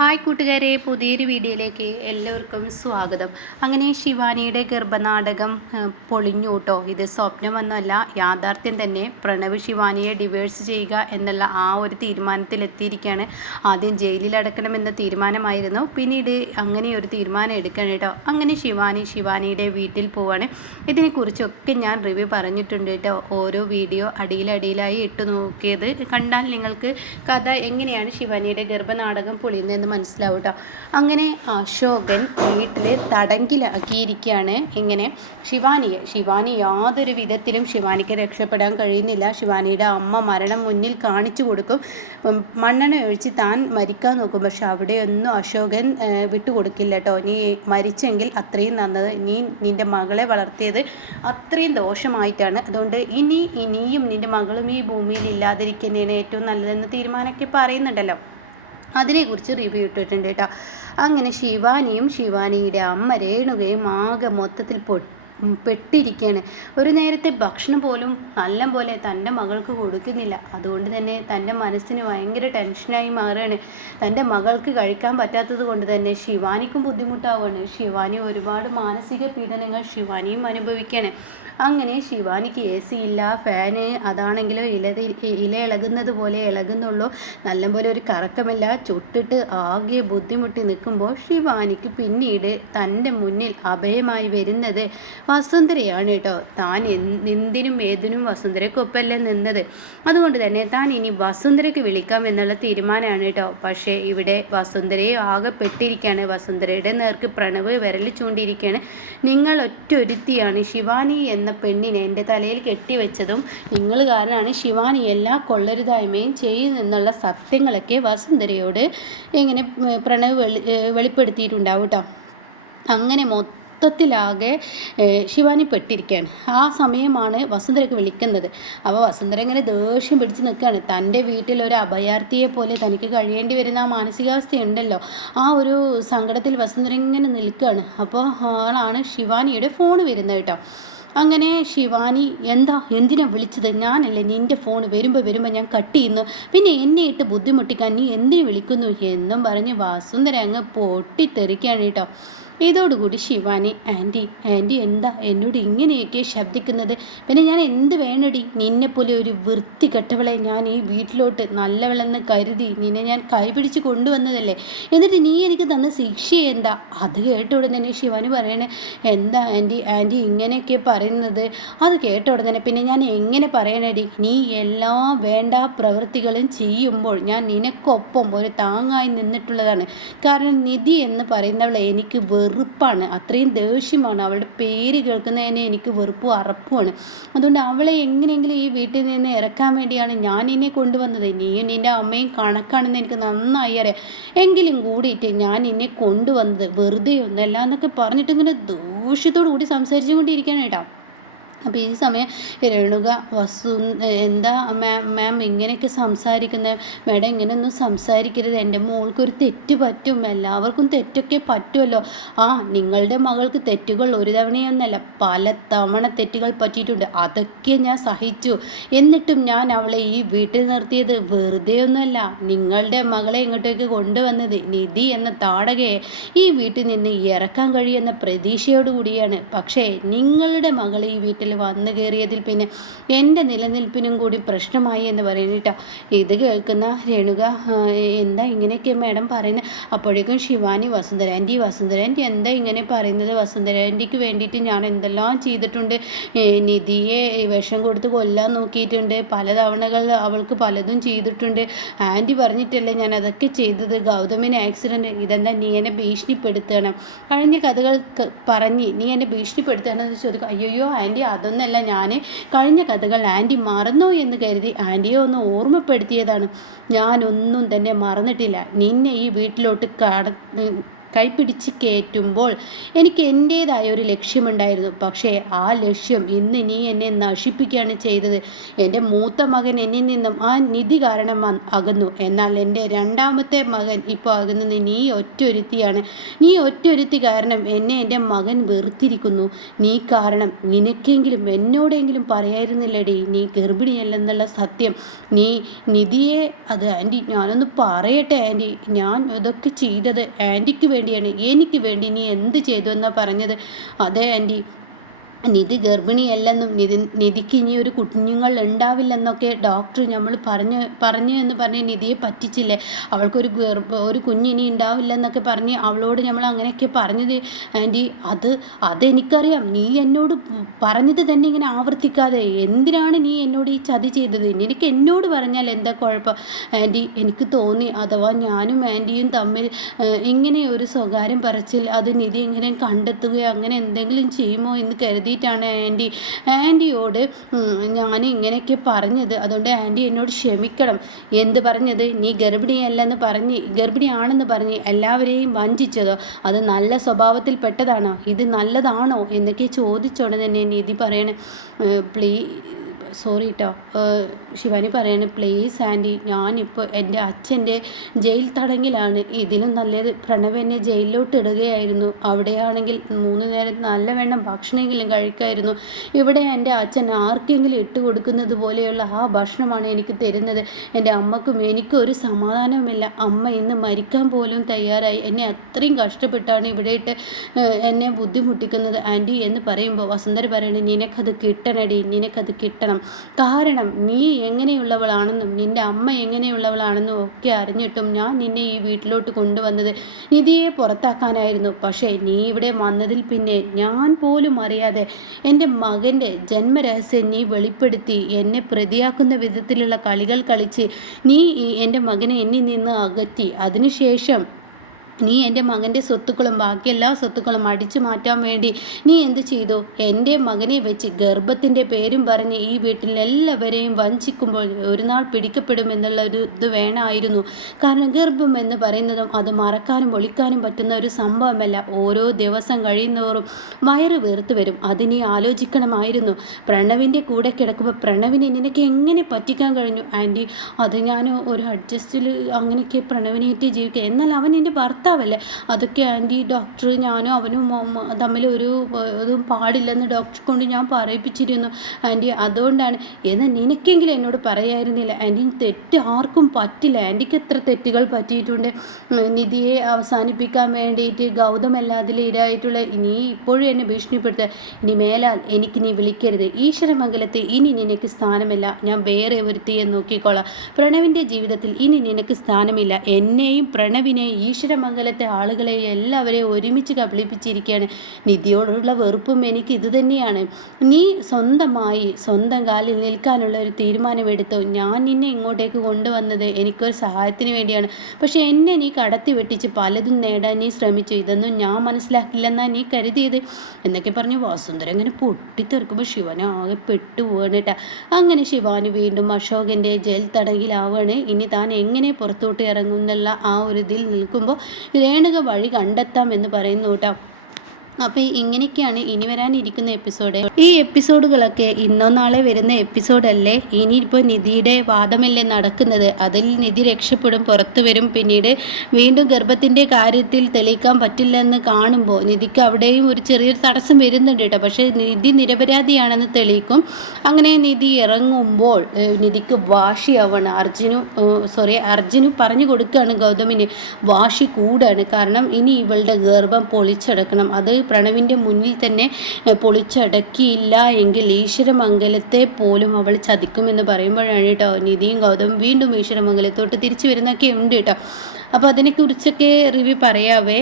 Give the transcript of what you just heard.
Hi കൂട്ടുകാരെ, പുതിയൊരു വീഡിയോയിലേക്ക് എല്ലാവർക്കും സ്വാഗതം. അങ്ങനെ ശിവാനിയുടെ ഗർഭനാടകം പൊളിഞ്ഞു കേട്ടോ. ഇത് സ്വപ്നമൊന്നുമല്ല, യാഥാർത്ഥ്യം തന്നെ. പ്രണവ് ശിവാനിയെ ഡിവേഴ്സ് ചെയ്യുക എന്നുള്ള ആ ഒരു തീരുമാനത്തിലെത്തിയിരിക്കുകയാണ്. ആദ്യം ജയിലിലടക്കണമെന്ന തീരുമാനമായിരുന്നു, പിന്നീട് അങ്ങനെ ഒരു തീരുമാനം എടുക്കണം കേട്ടോ. അങ്ങനെ ശിവാനിയുടെ വീട്ടിൽ പോവാണ്. ഇതിനെക്കുറിച്ചൊക്കെ ഞാൻ റിവ്യൂ പറഞ്ഞിട്ടുണ്ട് കേട്ടോ. ഓരോ വീഡിയോ അടിയിലടിയിലായി ഇട്ട് നോക്കിയത് കണ്ടാൽ നിങ്ങൾക്ക് കഥ എങ്ങനെയാണ് ശിവാനിയുടെ ഗർഭനാടകം പൊളിയുന്നത് മനസ്സിലാവും കേട്ടോ. അങ്ങനെ അശോകൻ വീട്ടിൽ തടങ്കിലാക്കിയിരിക്കുകയാണ്. ഇങ്ങനെ ശിവാനി യാതൊരു വിധത്തിലും ശിവാനിക്ക് രക്ഷപ്പെടാൻ കഴിയുന്നില്ല. ശിവാനിയുടെ അമ്മ മരണം മുന്നിൽ കാണിച്ചു കൊടുക്കും. മണ്ണെണ്ണ ഒഴിച്ച് താൻ മരിക്കാൻ നോക്കും. പക്ഷെ അവിടെയൊന്നും അശോകൻ വിട്ടുകൊടുക്കില്ല കേട്ടോ. നീ മരിച്ചെങ്കിൽ അത്രയും നന്നത്, നീ നിൻ്റെ മകളെ വളർത്തിയത് അത്രയും ദോഷമായിട്ടാണ്. അതുകൊണ്ട് ഇനിയും നിൻ്റെ മകളും ഈ ഭൂമിയിൽ ഇല്ലാതിരിക്കുന്നതാണ് ഏറ്റവും നല്ലതെന്ന് തീരുമാനമൊക്കെ പറയുന്നുണ്ടല്ലോ. അതിനെക്കുറിച്ച് റിവ്യൂ ഇട്ടിട്ടുണ്ട് കേട്ടോ. അങ്ങനെ ശിവാനിയുടെ അമ്മ രേണുകയും ആകെ മൊത്തത്തിൽ പെട്ടിരിക്കുകയാണ്. ഒരു നേരത്തെ ഭക്ഷണം പോലും നല്ല പോലെ തൻ്റെ മകൾക്ക് കൊടുക്കുന്നില്ല. അതുകൊണ്ട് തന്നെ തൻ്റെ മനസ്സിന് ഭയങ്കര ടെൻഷനായി മാറുകയാണ്. തൻ്റെ മകൾക്ക് കഴിക്കാൻ പറ്റാത്തത് കൊണ്ട് തന്നെ ശിവാനിക്കും ബുദ്ധിമുട്ടാവുകയാണ്. ശിവാനി ഒരുപാട് മാനസിക പീഡനങ്ങൾ ശിവാനിയും അനുഭവിക്കുകയാണ്. അങ്ങനെ ശിവാനിക്ക് AC ഇല്ല, ഫാന് അതാണെങ്കിലോ ഇല ഇളകുന്നത് പോലെ ഇളകുന്നുള്ളൂ. നല്ലപോലെ ഒരു കറക്കമില്ല. ചുട്ടിട്ട് ആകെ ബുദ്ധിമുട്ടി നിൽക്കുമ്പോൾ ശിവാനിക്ക് പിന്നീട് തൻ്റെ മുന്നിൽ അഭയമായി വരുന്നത് വസുന്ധരയാണ് കേട്ടോ. താൻ എന്തിനും ഏതിനും വസുന്ധരക്കൊപ്പല്ലേ നിന്നത്. അതുകൊണ്ട് തന്നെ താൻ ഇനി വസുന്ധരയ്ക്ക് വിളിക്കാം എന്നുള്ള തീരുമാനമാണ് കേട്ടോ. പക്ഷേ ഇവിടെ വസുന്ധരയെ ആകെ പെട്ടിരിക്കുകയാണ്. വസുന്ധരയുടെ നേർക്ക് പ്രണവ് വിരൽ ചൂണ്ടിയിരിക്കുകയാണ്. നിങ്ങൾ ഒറ്റൊരുത്തിയാണ് ശിവാനി എന്ന പെണ്ണിനെ എൻ്റെ തലയിൽ കെട്ടിവെച്ചതും നിങ്ങൾ കാരണമാണ് ശിവാനി എല്ലാ കൊള്ളരുതായ്മയും ചെയ്യുന്നെന്നുള്ള സത്യങ്ങളൊക്കെ വസുന്ധരയോട് ഇങ്ങനെ പ്രണവ് വെളിപ്പെടുത്തിയിട്ടുണ്ടാവും കേട്ടോ. അങ്ങനെ മൊത്തത്തിലാകെ ശിവാനി പെട്ടിരിക്കുകയാണ്. ആ സമയമാണ് വസുന്ധരയ്ക്ക് വിളിക്കുന്നത്. അപ്പോൾ വസുന്ധര ഇങ്ങനെ ദേഷ്യം പിടിച്ച് നിൽക്കുകയാണ്. തൻ്റെ വീട്ടിൽ ഒരു അഭയാർത്ഥിയെ പോലെ തനിക്ക് കഴിയേണ്ടി വരുന്ന ആ മാനസികാവസ്ഥയുണ്ടല്ലോ, ആ ഒരു സങ്കടത്തിൽ വസുന്ധര ഇങ്ങനെ നിൽക്കുകയാണ്. അപ്പോൾ ആളാണ് ശിവാനിയുടെ ഫോൺ വരുന്നത് കേട്ടോ. അങ്ങനെ ശിവാനി എന്തിനാ വിളിച്ചത്, ഞാനല്ലേ നിൻ്റെ ഫോൺ വരുമ്പോൾ ഞാൻ കട്ട് ചെയ്യുന്നു, പിന്നെ എന്നെ ഇട്ട് ബുദ്ധിമുട്ടിക്കാൻ നീ എന്തിനു വിളിക്കുന്നു എന്നും പറഞ്ഞ് വസുന്ധര അങ്ങ് പൊട്ടിത്തെറിക്കുകയാണ് കേട്ടോ. ഇതോടുകൂടി ശിവാനി ആൻറ്റി എന്താ എന്നോട് ഇങ്ങനെയൊക്കെ ശബ്ദിക്കുന്നത്, പിന്നെ ഞാൻ എന്ത് വേണടി, നിന്നെപ്പോലെ ഒരു വൃത്തി കെട്ടവളെ ഞാൻ ഈ വീട്ടിലോട്ട് നല്ലവളെന്ന് കരുതി നിന്നെ ഞാൻ കൈപിടിച്ച് കൊണ്ടുവന്നതല്ലേ, എന്നിട്ട് നീ എനിക്ക് തന്ന ശിക്ഷ എന്താ. അത് കേട്ട ഉടനെ തന്നെ ശിവാനി പറയണേ, എന്താ ആൻറ്റി ഇങ്ങനെയൊക്കെ പറയുന്നത്. അത് കേട്ട ഉടനെ പിന്നെ ഞാൻ എങ്ങനെ പറയണടി, നീ എല്ലാ വേണ്ട പ്രവൃത്തികളും ചെയ്യുമ്പോൾ ഞാൻ നിനക്കൊപ്പം ഒരു താങ്ങായി നിന്നിട്ടുള്ളതാണ്. കാരണം നിധി എന്ന് പറയുന്നവളെ എനിക്ക് വെറുപ്പാണ്, അത്രയും ദേഷ്യമാണ്. അവളുടെ പേര് കേൾക്കുന്നതിനെ എനിക്ക് വെറുപ്പും അറപ്പുമാണ്. അതുകൊണ്ട് അവളെ എങ്ങനെയെങ്കിലും ഈ വീട്ടിൽ നിന്ന് ഇറക്കാൻ വേണ്ടിയാണ് ഞാൻ നിന്നെ കൊണ്ടുവന്നത്. നീയും നിൻ്റെ അമ്മയും കണക്കാണെന്ന് എനിക്ക് നന്നായി അറിയാം. എങ്കിലും കൂടിയിട്ട് ഞാൻ നിന്നെ കൊണ്ടുവന്നത് വെറുതെ ഒന്നല്ല എന്നൊക്കെ പറഞ്ഞിട്ട് ഇങ്ങനെ ദൂഷ്യത്തോടു കൂടി സംസാരിച്ചു കൊണ്ടിരിക്കുകയാണ് കേട്ടോ. അപ്പോൾ ഈ സമയം രേണുക എന്താ മാം ഇങ്ങനെയൊക്കെ സംസാരിക്കുന്നത്, മാഡം ഇങ്ങനെയൊന്നും സംസാരിക്കരുത്, എൻ്റെ മോൾക്കൊരു തെറ്റ് പറ്റും, എല്ലാവർക്കും തെറ്റൊക്കെ പറ്റുമല്ലോ. നിങ്ങളുടെ മകൾക്ക് തെറ്റുകൾ ഒരു തവണയൊന്നല്ല പല തവണ തെറ്റുകൾ പറ്റിയിട്ടുണ്ട്, അതൊക്കെ ഞാൻ സഹിച്ചു. എന്നിട്ടും ഞാൻ അവളെ ഈ വീട്ടിൽ നിർത്തിയത് വെറുതെ ഒന്നുമല്ല. നിങ്ങളുടെ മകളെ ഇങ്ങോട്ടേക്ക് കൊണ്ടുവന്നത് നിധി എന്ന താടകയെ ഈ വീട്ടിൽ നിന്ന് ഇറക്കാൻ കഴിയുന്ന പ്രതീക്ഷയോടുകൂടിയാണ്. പക്ഷേ നിങ്ങളുടെ മകൾ ഈ വീട്ടിൽ വന്നു കയറിയതിൽ പിന്നെ എൻ്റെ നിലനിൽപ്പിനും കൂടി പ്രശ്നമായി എന്ന് പറയുന്നിട്ടോ. ഇത് കേൾക്കുന്ന രേണുക എന്താ ഇങ്ങനെയൊക്കെ മാഡം പറയുന്നത്. അപ്പോഴേക്കും ശിവാനി വസുന്ധര ആൻറ്റി എന്താ ഇങ്ങനെ പറയുന്നത്, വസുന്ധര ആൻറ്റിക്ക് വേണ്ടിയിട്ട് ഞാൻ എന്തെല്ലാം ചെയ്തിട്ടുണ്ട്. നിധിയെ വിഷം കൊടുത്ത് കൊല്ലാൻ നോക്കിയിട്ടുണ്ട്, പലതവണകൾ അവൾക്ക് പലതും ചെയ്തിട്ടുണ്ട്. ആൻറ്റി പറഞ്ഞിട്ടല്ലേ ഞാൻ അതൊക്കെ ചെയ്തത്. ഗൗതമിന് ആക്സിഡൻറ്റ്, ഇതെന്താ നീ എന്നെ ഭീഷണിപ്പെടുത്തണം, കഴിഞ്ഞ കഥകൾ പറഞ്ഞ് നീ എന്നെ ഭീഷണിപ്പെടുത്തണമെന്ന് ചോദിക്കും. അയ്യോ ആൻറ്റി അതൊന്നല്ല, ഞാൻ കഴിഞ്ഞ കഥകൾ ആൻറ്റി മറന്നോ എന്ന് കരുതി ആൻറ്റിയെ ഒന്ന് ഓർമ്മപ്പെടുത്തിയതാണ്. ഞാനൊന്നും തന്നെ മറന്നിട്ടില്ല. നിന്നെ ഈ വീട്ടിലോട്ട് കൈപിടിച്ച് കയറ്റുമ്പോൾ എനിക്ക് എൻ്റേതായ ഒരു ലക്ഷ്യമുണ്ടായിരുന്നു. പക്ഷേ ആ ലക്ഷ്യം ഇന്ന് നീ എന്നെ നശിപ്പിക്കുകയാണ് ചെയ്തത്. എൻ്റെ മൂത്ത മകൻ എന്നിൽ നിന്നും ആ നിധി കാരണം അകന്നു. എന്നാൽ എൻ്റെ രണ്ടാമത്തെ മകൻ ഇപ്പോൾ അകന്നത് നീ ഒറ്റൊരുത്തിയാണ്. നീ ഒറ്റൊരുത്തി കാരണം എന്നെ എൻ്റെ മകൻ വെറുത്തിരിക്കുന്നു. നീ കാരണം നിനക്കെങ്കിലും എന്നോടെങ്കിലും പറയായിരുന്നില്ലടി നീ ഗർഭിണിയല്ലെന്നുള്ള സത്യം. നീ നിധിയെ അത് ആൻറ്റി ഞാനൊന്ന് പറയട്ടെ ആൻറ്റി, ഞാൻ ഇതൊക്കെ ചെയ്തത് ആൻറ്റിക്ക് വേണ്ടിയാണ്, എനിക്ക് വേണ്ടി നീ എന്ത് ചെയ്തു എന്നാ പറഞ്ഞത്? അതെ ആൻറ്റി, നിധി ഗർഭിണിയല്ലെന്നും നിധിക്ക് ഇനി ഒരു കുഞ്ഞുങ്ങൾ ഉണ്ടാവില്ലെന്നൊക്കെ ഡോക്ടർ നമ്മൾ പറഞ്ഞു എന്ന് പറഞ്ഞ് നിധിയെ പറ്റിച്ചില്ലേ? ഒരു കുഞ്ഞിനി ഉണ്ടാവില്ലെന്നൊക്കെ പറഞ്ഞ് അവളോട് നമ്മൾ അങ്ങനെയൊക്കെ പറഞ്ഞത് ആൻറ്റി. അതെനിക്കറിയാം. നീ എന്നോട് പറഞ്ഞത് തന്നെ ഇങ്ങനെ ആവർത്തിക്കാതെ എന്തിനാണ് നീ എന്നോട് ഈ ചതി ചെയ്തത്? നിനക്ക് എന്നോട് പറഞ്ഞാൽ എന്താ കുഴപ്പം ആൻറ്റി? എനിക്ക് തോന്നി അഥവാ ഞാനും ആൻറ്റിയും തമ്മിൽ ഇങ്ങനെ ഒരു സ്വകാര്യം പറച്ചിൽ അത് നിധി ഇങ്ങനെ കണ്ടെത്തുകയോ അങ്ങനെ എന്തെങ്കിലും ചെയ്യുമോ എന്ന് കരുതിയിട്ടാണ് ആൻറ്റിയോട് ഞാൻ ഇങ്ങനെയൊക്കെ പറഞ്ഞത്. അതുകൊണ്ട് ആൻറ്റി എന്നോട് ക്ഷമിക്കണം. എന്ത് പറഞ്ഞത്? നീ ഗർഭിണിയാണെന്ന് പറഞ്ഞ് എല്ലാവരെയും വഞ്ചിച്ചതോ? അത് നല്ല സ്വഭാവത്തിൽ പെട്ടതാണോ? ഇത് നല്ലതാണോ എന്നൊക്കെ ചോദിച്ചോണ്ട് തന്നെ നിധി പറയണേ സോറി കേട്ടോ. ശിവാനി പറയാണ്, പ്ലീസ് ആൻറ്റി, ഞാനിപ്പോൾ എൻ്റെ അച്ഛൻ്റെ ജയിൽ തടങ്കിലാണ്. ഇതിലും നല്ലത് പ്രണവ് എന്നെ ജയിലിലോട്ട് ഇടുകയായിരുന്നു. അവിടെയാണെങ്കിൽ 3 നേരം നല്ലവണ്ണം ഭക്ഷണമെങ്കിലും കഴിക്കായിരുന്നു. ഇവിടെ എൻ്റെ അച്ഛൻ ആർക്കെങ്കിലും ഇട്ട് കൊടുക്കുന്നത് പോലെയുള്ള ആ ഭക്ഷണമാണ് എനിക്ക് തരുന്നത്. എൻ്റെ അമ്മക്കും എനിക്കും ഒരു സമാധാനവുമില്ല. അമ്മ ഇന്ന് മരിക്കാൻ പോലും തയ്യാറായി. എന്നെ അത്രയും കഷ്ടപ്പെട്ടാണ് ഇവിടെ ഇട്ട് എന്നെ ബുദ്ധിമുട്ടിക്കുന്നത് ആൻറ്റി എന്ന് പറയുമ്പോൾ വസുന്ധര പറയണേ, നിനക്കത് കിട്ടണടി, നിനക്കത് കിട്ടണം. കാരണം നീ എങ്ങനെയുള്ളവളാണെന്നും നിൻ്റെ അമ്മ എങ്ങനെയുള്ളവളാണെന്നും ഒക്കെ അറിഞ്ഞിട്ടും ഞാൻ നിന്നെ ഈ വീട്ടിലോട്ട് കൊണ്ടുവന്നത് നിധിയെ പുറത്താക്കാനായിരുന്നു. പക്ഷേ നീ ഇവിടെ വന്നതിൽ പിന്നെ ഞാൻ പോലും അറിയാതെ എൻ്റെ മകൻ്റെ ജന്മരഹസ്യം നീ വെളിപ്പെടുത്തി എന്നെ പ്രതിയാക്കുന്ന വിധത്തിലുള്ള കളികൾ കളിച്ച് നീ എൻ്റെ മകനെ എന്നിൽ നിന്ന് അകറ്റി. അതിനുശേഷം നീ എൻ്റെ മകൻ്റെ സ്വത്തുക്കളും ബാക്കി എല്ലാ സ്വത്തുക്കളും അടിച്ചു മാറ്റാൻ വേണ്ടി നീ എന്ത് ചെയ്തു? എൻ്റെ മകനെ വെച്ച് ഗർഭത്തിൻ്റെ പേരും പറഞ്ഞ് ഈ വീട്ടിൽ എല്ലാവരെയും വഞ്ചിക്കുമ്പോൾ ഒരു നാൾ പിടിക്കപ്പെടുമെന്നുള്ള ഒരു ഇത് വേണമായിരുന്നു. കാരണം ഗർഭം എന്ന് പറയുന്നതും അത് മറക്കാനും ഒളിക്കാനും പറ്റുന്ന ഒരു സംഭവമല്ല. ഓരോ ദിവസം കഴിയുന്നവരും വയറ് വീർത്ത് വരും. അത് നീ ആലോചിക്കണമായിരുന്നു. പ്രണവിൻ്റെ കൂടെ കിടക്കുമ്പോൾ പ്രണവിനെ നിനക്ക് എങ്ങനെ പറ്റിക്കാൻ കഴിഞ്ഞു ആൻറ്റി? അത് ഞാൻ ഒരു അഡ്ജസ്റ്റിൽ അങ്ങനെയൊക്കെ പ്രണവിനേറ്റ് ജീവിക്കുക. എന്നാൽ അവൻ എൻ്റെ ഭർത്താവല്ലേ? അതൊക്കെ ആൻറ്റി, ഡോക്ടർ ഞാനും അവനും തമ്മിൽ ഇതും പാടില്ലെന്ന് ഡോക്ടറെ കൊണ്ട് ഞാൻ പറയിപ്പിച്ചിരുന്നു ആൻറ്റി. അതുകൊണ്ടാണ്. എന്നാൽ നിനക്കെങ്കിലും എന്നോട് പറയായിരുന്നില്ല ആൻറ്റി? തെറ്റ് ആർക്കും പറ്റില്ല. ആൻറ്റിക്ക് എത്ര തെറ്റുകൾ പറ്റിയിട്ടുണ്ട്. നിധിയെ അവസാനിപ്പിക്കാൻ വേണ്ടിയിട്ട് ഗൗതമല്ലാതിൽ ഇരായിട്ടുള്ള നീ ഇപ്പോഴും എന്നെ ഭീഷണിപ്പെടുത്തുക. ഇനി മേലാൽ എനിക്ക് നീ വിളിക്കരുത്. ഈശ്വരമംഗലത്ത് ഇനി നിനക്ക് സ്ഥാനമില്ല. ഞാൻ വേറെ ഒരുത്തിയെ നോക്കിക്കോളാം. പ്രണവിൻ്റെ ജീവിതത്തിൽ ഇനി നിനക്ക് സ്ഥാനമില്ല. എന്നെയും പ്രണവിനെയും ഈശ്വരമംഗലത്തെ ആളുകളെ എല്ലാവരെയും ഒരുമിച്ച് കബളിപ്പിച്ചിരിക്കുകയാണ്. നിധിയോടുള്ള വെറുപ്പും എനിക്ക് ഇത് തന്നെയാണ്. നീ സ്വന്തം കാലിൽ നിൽക്കാനുള്ള ഒരു തീരുമാനമെടുത്തു. ഞാൻ നിന്നെ ഇങ്ങോട്ടേക്ക് കൊണ്ടുവന്നത് എനിക്കൊരു സഹായത്തിന് വേണ്ടിയാണ്. പക്ഷെ എന്നെ നീ കടത്തി വെട്ടിച്ച് പലതും നേടാൻ നീ ശ്രമിച്ചു. ഇതൊന്നും ഞാൻ മനസ്സിലാക്കില്ലെന്നാണ് നീ കരുതിയത് എന്നൊക്കെ പറഞ്ഞ് വസുന്ധര ഇങ്ങനെ പൊട്ടിത്തെറിക്കുമ്പോൾ ശിവന് ആകെ പെട്ടുപോവാണ് കേട്ടോ. അങ്ങനെ ശിവാനി വീണ്ടും അശോകൻ്റെ ജയിൽ തടങ്കിലാവാണ്. ഇനി താൻ എങ്ങനെ പുറത്തോട്ട് ഇറങ്ങുന്നുള്ള ആ ഒരു ഇതിൽ നിൽക്കുമ്പോൾ രേണുക വഴി കണ്ടെത്താം എന്ന് പറയുന്നു കേട്ടോ. അപ്പോൾ ഇങ്ങനെയൊക്കെയാണ് ഇനി വരാനിരിക്കുന്ന എപ്പിസോഡ്. ഈ എപ്പിസോഡുകളൊക്കെ ഇന്നോ നാളെ വരുന്ന എപ്പിസോഡല്ലേ. ഇനിയിപ്പോൾ നിധിയുടെ വാദമല്ലേ നടക്കുന്നത്. അതിൽ നിധി രക്ഷപ്പെടും, പുറത്തു വരും. പിന്നീട് വീണ്ടും ഗർഭത്തിൻ്റെ കാര്യത്തിൽ തെളിയിക്കാൻ പറ്റില്ലെന്ന് കാണുമ്പോൾ നിധിക്ക് അവിടെയും ഒരു ചെറിയൊരു തടസ്സം വരുന്നുണ്ട് കേട്ടോ. പക്ഷേ നിധി നിരപരാധിയാണെന്ന് തെളിയിക്കും. അങ്ങനെ നിധി ഇറങ്ങുമ്പോൾ നിധിക്ക് വാശിയാവാണ്. അർജുനു പറഞ്ഞു കൊടുക്കുകയാണ് ഗൗതമിന്. വാശി കൂടാണ്. കാരണം ഇനി ഇവളുടെ ഗർഭം പൊളിച്ചെടുക്കണം. അത് പ്രണവിൻ്റെ മുന്നിൽ തന്നെ പൊളിച്ചടക്കിയില്ല എങ്കിൽ ഈശ്വരമംഗലത്തെ പോലും അവൾ ചതിക്കുമെന്ന് പറയുമ്പോഴാണ് കേട്ടോ നിധിയും ഗൗതം വീണ്ടും ഈശ്വരമംഗലത്തോട്ട് തിരിച്ചു വരുന്നൊക്കെ ഉണ്ട് കേട്ടോ. അപ്പോൾ അതിനെക്കുറിച്ചൊക്കെ റിവ്യൂ പറയാവേ.